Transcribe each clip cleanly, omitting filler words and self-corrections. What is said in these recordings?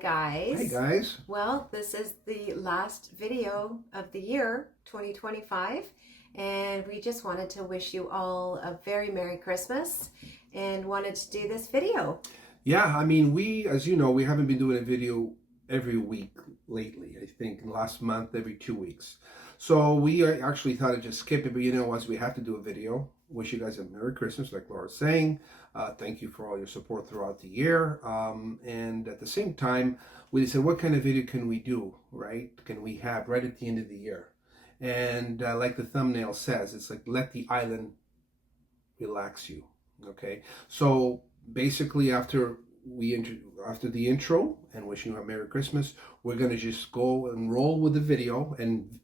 guys. Hey guys. Well, this is the last video of the year 2025, and we just wanted to wish you all a very Merry Christmas and wanted to do this video. Yeah, I mean, as you know, we haven't been doing a video every week lately. I think last month, every 2 weeks. So we actually thought of just skip it, but you know what? We have to do a video. Wish you guys a Merry Christmas, like Laura's saying. Thank you for all your support throughout the year. And at the same time, we said, what kind of video can we do, right? Can we have right at the end of the year? And like the thumbnail says, it's like, let the island relax you, okay? So basically after the intro and wishing you a Merry Christmas, we're going to just go and roll with the video and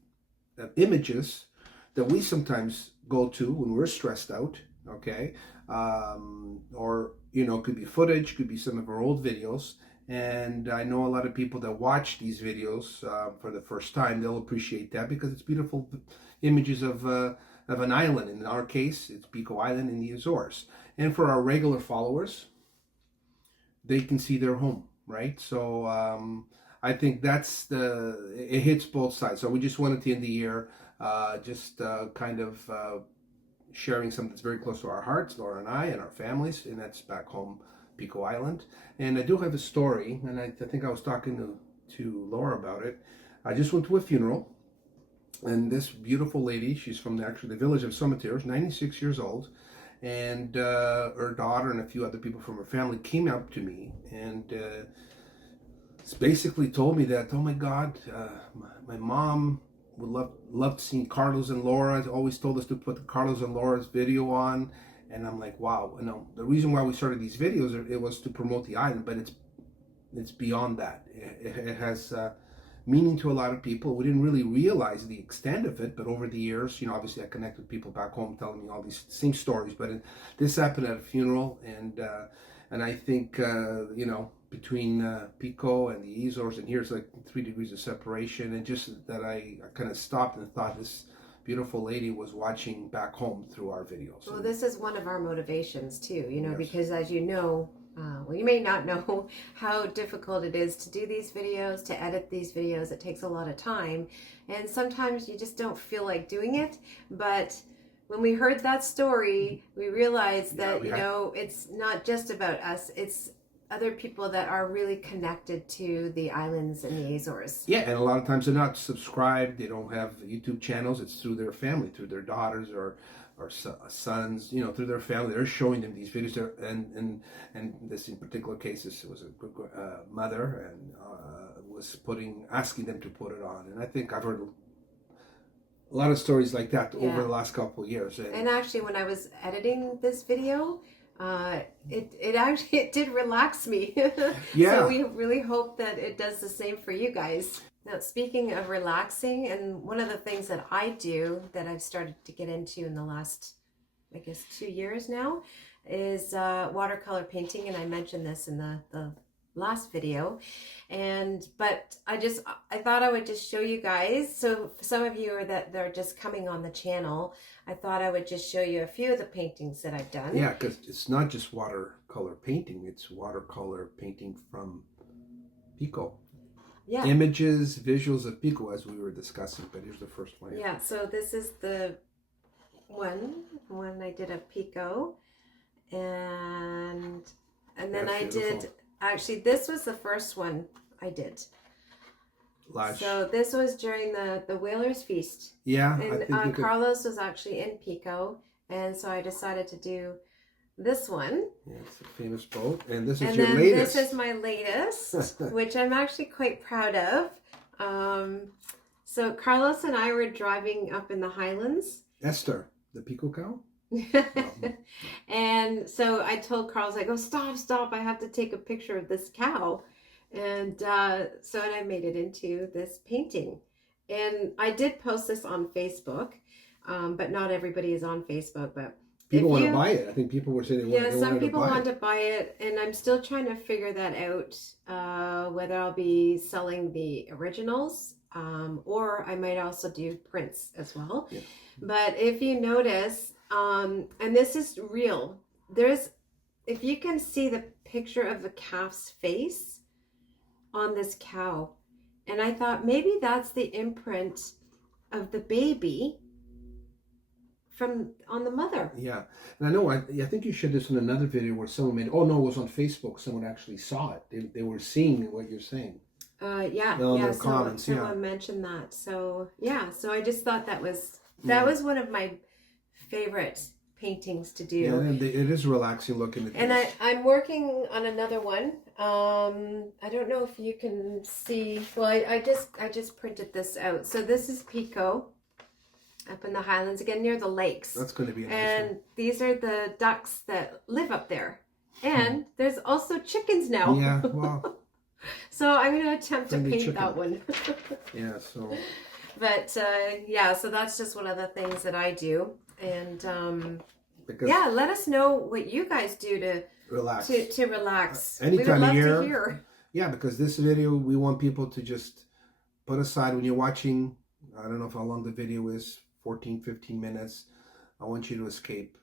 images that we sometimes go to when we're stressed out, okay? Or, you know, could be footage, could be some of our old videos. And I know a lot of people that watch these videos for the first time, they'll appreciate that because it's beautiful images of an island. In our case, it's Pico Island in the Azores. And for our regular followers, they can see their home, right? So I think it hits both sides. So we just wanted to end the year kind of sharing something that's very close to our hearts, Laura and I and our families, and that's back home, Pico Island. And I do have a story, and I think I was talking to Laura about it. I just went to a funeral, and this beautiful lady, she's from the village of Sometiers, 96 years old, and her daughter and a few other people from her family came up to me and basically told me that, oh my God, my mom would love seeing Carlos and Laura. Always told us to put the Carlos and Laura's video on, and I'm like, wow. No, the reason why we started these videos, it was to promote the island, but it's beyond that. It has meaning to a lot of people. We didn't really realize the extent of it, but over the years, you know, obviously I connect with people back home telling me all these same stories. But this happened at a funeral, and I think you know, between Pico and the Azores, and here's like 3 degrees of separation, and just that I kind of stopped and thought this beautiful lady was watching back home through our videos. Well, this is one of our motivations too, you know, Yes. Because as you know, well, you may not know how difficult it is to do these videos, to edit these videos. It takes a lot of time, and sometimes you just don't feel like doing it. But when we heard that story, we realized that, you know, it's not just about us. It's other people that are really connected to the islands and the Azores. Yeah, and a lot of times they're not subscribed. They don't have YouTube channels. It's through their family, through their daughters or sons, you know, through their family. They're showing them these videos, and this in particular case, this was a good mother, and was asking them to put it on. And I think I've heard a lot of stories like that over the last couple of years. And actually, when I was editing this video, it did relax me. Yeah. So we really hope that it does the same for you guys. Now, speaking of relaxing, and one of the things that I do that I've started to get into in the last, I guess, 2 years now, is watercolor painting, and I mentioned this in the last video. But I thought I would just show you guys. So some of you they're just coming on the channel, I thought I would just show you a few of the paintings that I've done. Yeah, because it's not just watercolor painting, it's watercolor painting from Pico. Yeah. Images, visuals of Pico, as we were discussing, but here's the first one. Yeah, so this is the one I did of Pico, and then I did, actually this was the first one I did. So this was during the Whalers Feast. Yeah. And Carlos was actually in Pico, and so I decided to do this one. Yeah, it's a famous boat. And this is your latest. This is my latest, which I'm actually quite proud of. So Carlos and I were driving up in the Highlands. Esther, the Pico cow? And so I told Carlos, I go, stop, I have to take a picture of this cow. And so I made it into this painting. And I did post this on Facebook, but not everybody is on Facebook. But people want to buy it. I think people were saying they wanted to buy it. Yeah, some people want to buy it, and I'm still trying to figure that out, whether I'll be selling the originals, or I might also do prints as well. Yeah. But if you notice, and this is real, if you can see the picture of the calf's face, on this cow. And I thought maybe that's the imprint of the baby from on the mother. Yeah, and I know. I think you shared this in another video where someone made. Oh no, it was on Facebook. Someone actually saw it. They were seeing what you're saying. Yeah. Someone mentioned that. So yeah. So I just thought that was one of my favorite paintings to do. Yeah, and it is relaxing looking at. And I'm working on another one. I don't know if you can see. Well, I just printed this out. So this is Pico. Up in the Highlands again, near the lakes. That's going to be a nice And one. these are the ducks that live up there. And there's also chickens now. Yeah, wow. So I'm going to attempt to paint that one. Yeah, so. But yeah, so that's just one of the things that I do. And yeah, let us know what you guys do to relax. To relax. Any We time would of love year. to hear. Yeah, because this video, we want people to just put aside when you're watching. I don't know how long the video is, 14, 15 minutes. I want you to escape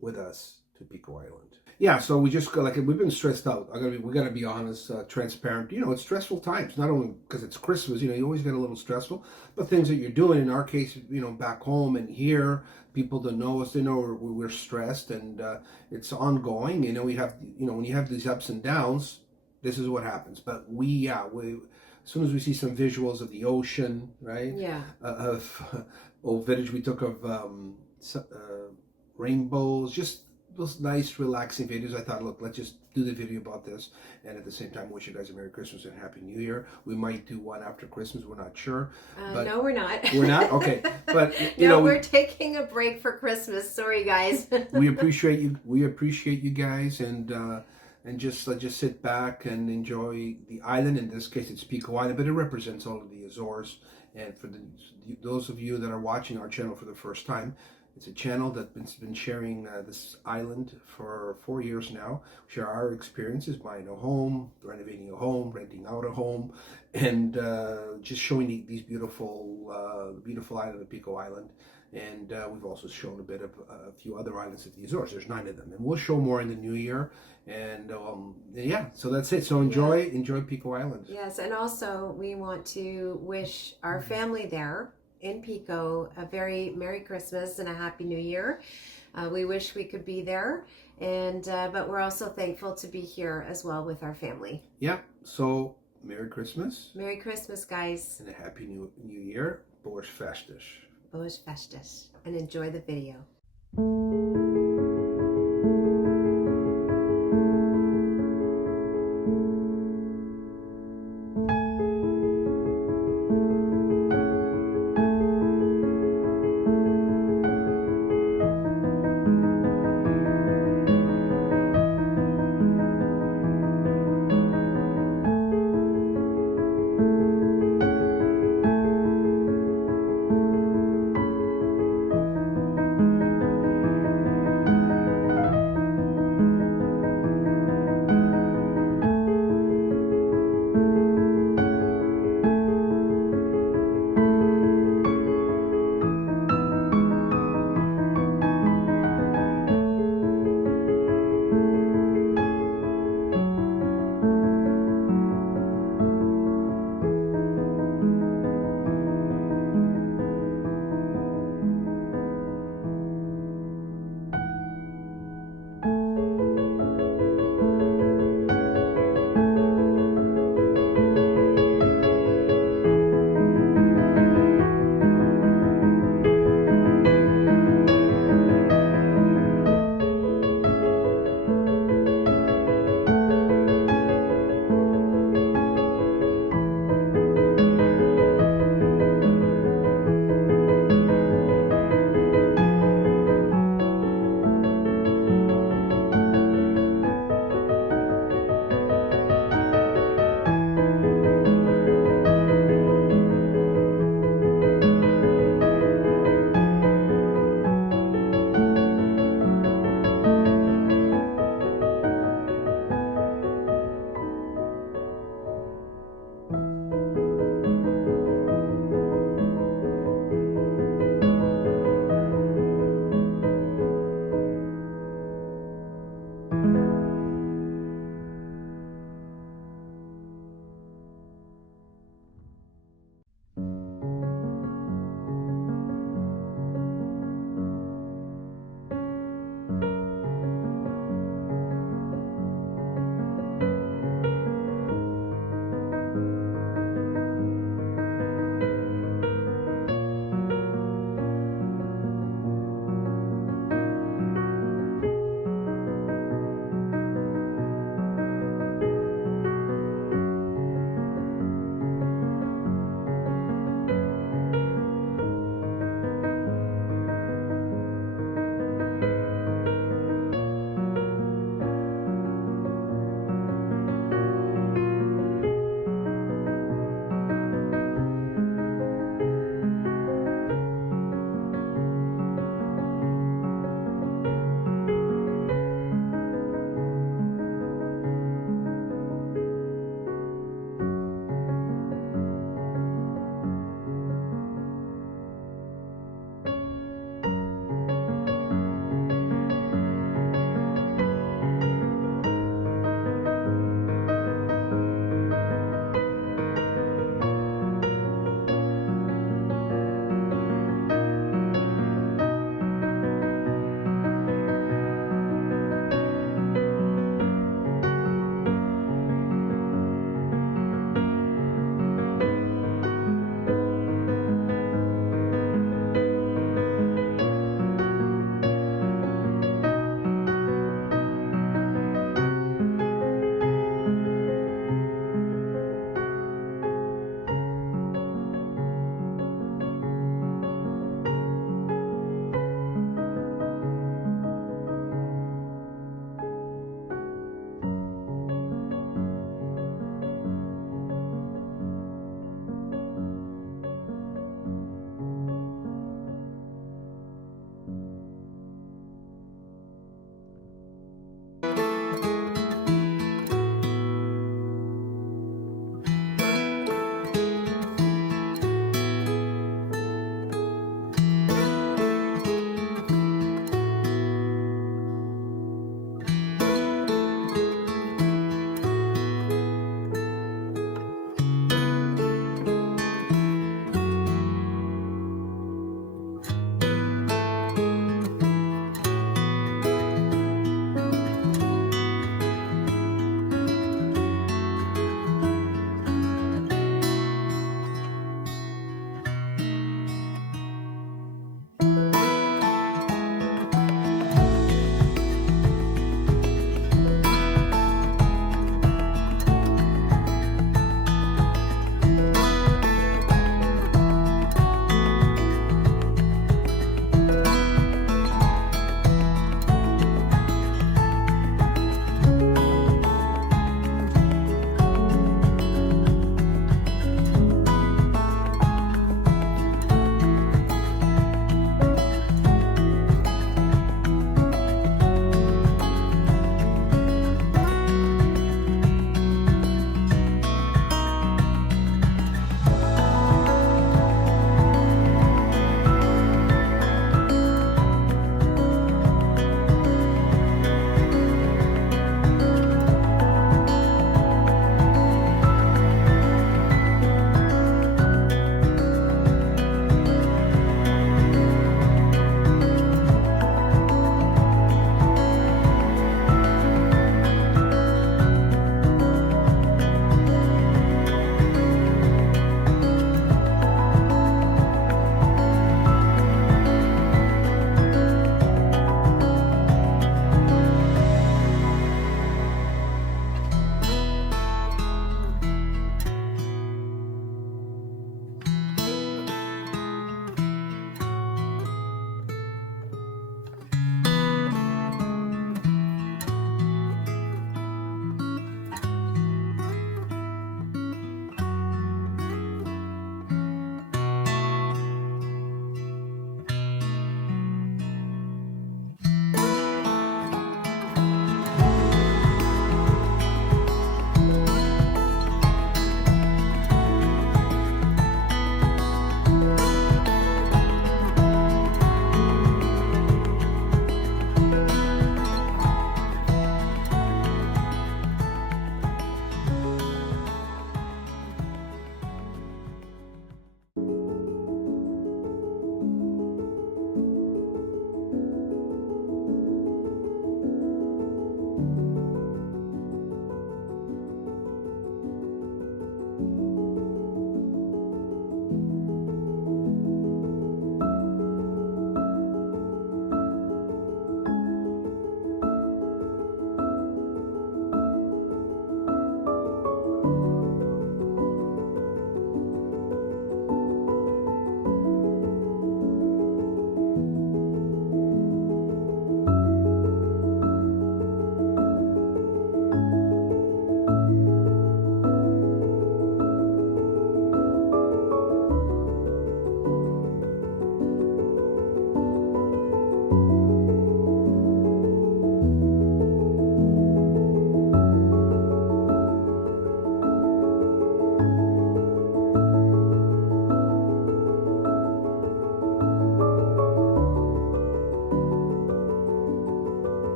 with us to Pico Island. Yeah, so we just like we've been stressed out. We gotta be honest, transparent. You know, it's stressful times. Not only because it's Christmas. You know, you always get a little stressful. But things that you're doing. In our case, you know, back home and here, people don't know us. They know we're stressed, and it's ongoing. You know, we have. You know, when you have these ups and downs, this is what happens. But we as soon as we see some visuals of the ocean, right? Yeah. Of old vintage we took of rainbows, just those nice relaxing videos. I thought, look, let's just do the video about this, and at the same time wish you guys a Merry Christmas and Happy New Year. We might do one after Christmas, we're not sure. But no, we're not. We're not? Okay. But you no, know, we're taking a break for Christmas. Sorry, guys. we appreciate you guys, and just sit back and enjoy the island. In this case, it's Pico Island, but it represents all of the Azores. And for those of you that are watching our channel for the first time, it's a channel that's been sharing this island for 4 years now. We share our experiences buying a home, renovating a home, renting out a home, and just showing these beautiful island of Pico Island. And we've also shown a bit of a few other islands of the Azores. There's 9 of them, and we'll show more in the new year. And yeah, so that's it. So enjoy Pico Island. Yes, and also we want to wish our family there in Pico a very Merry Christmas and a Happy New Year. We wish we could be there, and but we're also thankful to be here as well with our family. Yeah. So Merry Christmas. Merry Christmas, guys. And a Happy New Year. Boas festas. Boas festas. And enjoy the video.